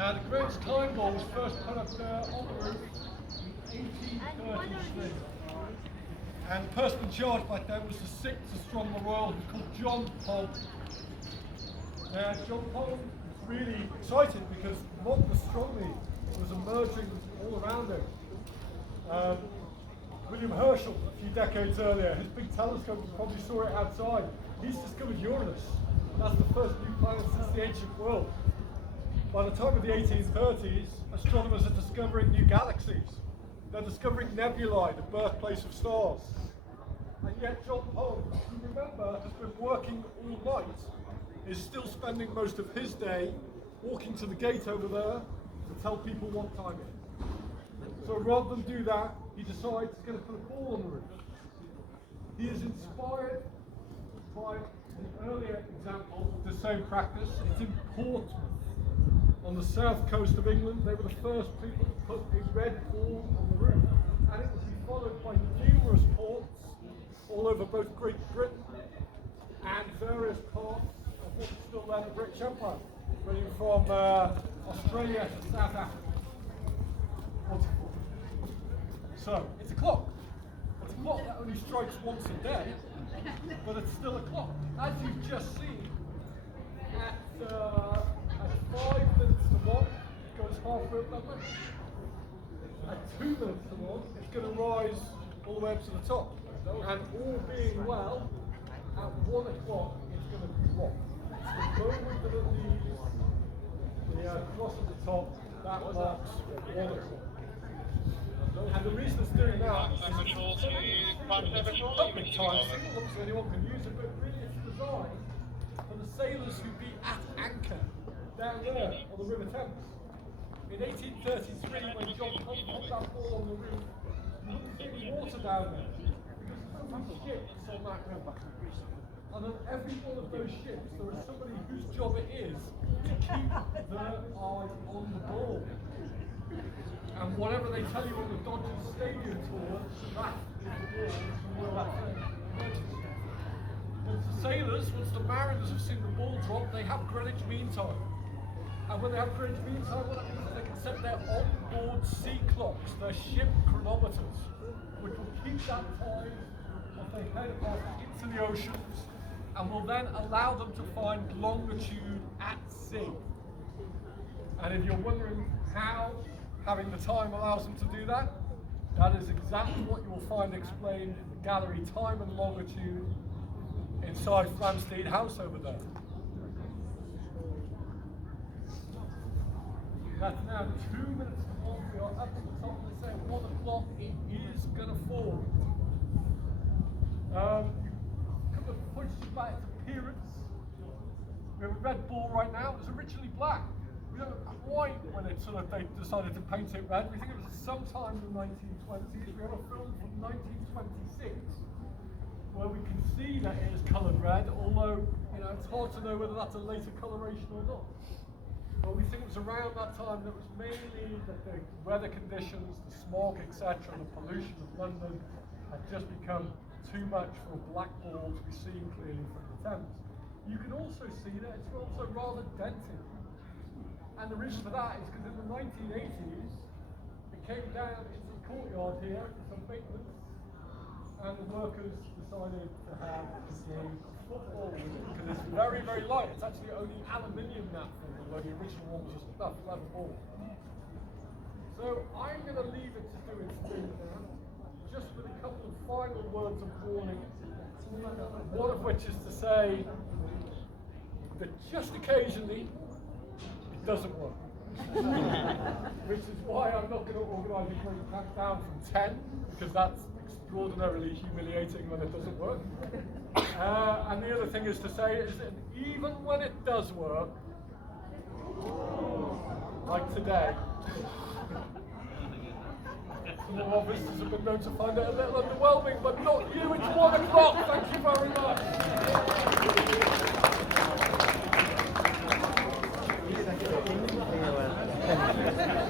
Now, the Greenwich time ball was first put up there on the roof in 1833. And the person in charge back then was the sixth astronomer royal, who's called John Pond. Now, John Pond was really excited because modern astronomy was emerging all around him. William Herschel, a few decades earlier, his big telescope, you probably saw it outside. He's discovered Uranus. That's the first new planet since the ancient world. By the time of the 1830s, astronomers are discovering new galaxies. They're discovering nebulae, the birthplace of stars. And yet John Pond, who remember has been working all night, is still spending most of his day walking to the gate over there to tell people what time it is. So rather than do that, he decides he's going to put a ball on the roof. He is inspired by an earlier example of the same practice. It's in Portsmouth, on the south coast of England. They were the first people to put a red ball on the roof, and it would be followed by numerous ports all over both Great Britain and various parts of what was still then the British Empire, running from Australia to South Africa. So, it's a clock. It's a clock that only strikes once a day, but it's still a clock. As you've just seen, at 5 minutes to 1, it goes halfway up that way. At 2 minutes to 1, it's going to rise all the way up to the top. And all being well, at 1 o'clock, it's going to drop. It's the moment that it leaves the cross at the top, that marks 1 o'clock. And the reason it's doing that is it's public time signal, obviously anyone can use it, but really it's designed for the sailors who be at anchor down there on the River Thames. In 1833, when John Pond put that ball on the roof, you couldn't see any water down there because there's so many ships on that river. And on every one of those ships, there is somebody whose job it is to keep their eye on the ball. And whatever they tell you on the Dodgers Stadium tour, that is the ball emergency. Once the sailors, once the mariners have seen the ball drop, they have Greenwich Mean Time. And when they have Greenwich Mean Time, what that means is they can set their on-board sea clocks, their ship chronometers, which will keep that time as they head off into the oceans, and will then allow them to find longitude at sea. And if you're wondering how having the time allows them to do that, that is exactly what you will find explained in the gallery Time and Longitude inside Flamsteed House over there. That's now 2 minutes to 1. We are up at the top of the set. 1 o'clock. It is going to fall. A couple of points about its appearance. We have a red ball right now. It was originally black. We don't know quite when it they decided to paint it red. We think it was sometime in the 1920s. We have a film from 1926 where we can see that it is coloured red, although it's hard to know whether that's a later coloration or not. But we think it was around that time that it was mainly that the weather conditions, the smog, etc., and the pollution of London had just become too much for a black ball to be seen clearly from the Thames. You can also see that it's also rather dented. And the reason for that is because in the 1980s, it came down into the courtyard here for some maintenance, and the workers decided to have a game of football with it because it's very, very light. It's actually only aluminium now, although the original one was just a leather ball. So I'm going to leave it to do its thing now, just with a couple of final words of warning, one of which is to say that just occasionally it doesn't work. Which is why I'm not going to organise a great countdown from 10, because that's extraordinarily humiliating when it doesn't work. And the other thing is to say is that even when it does work, like today, some of our visitors have been known to find it a little underwhelming, but not you, it's 1 o'clock, thank you very much.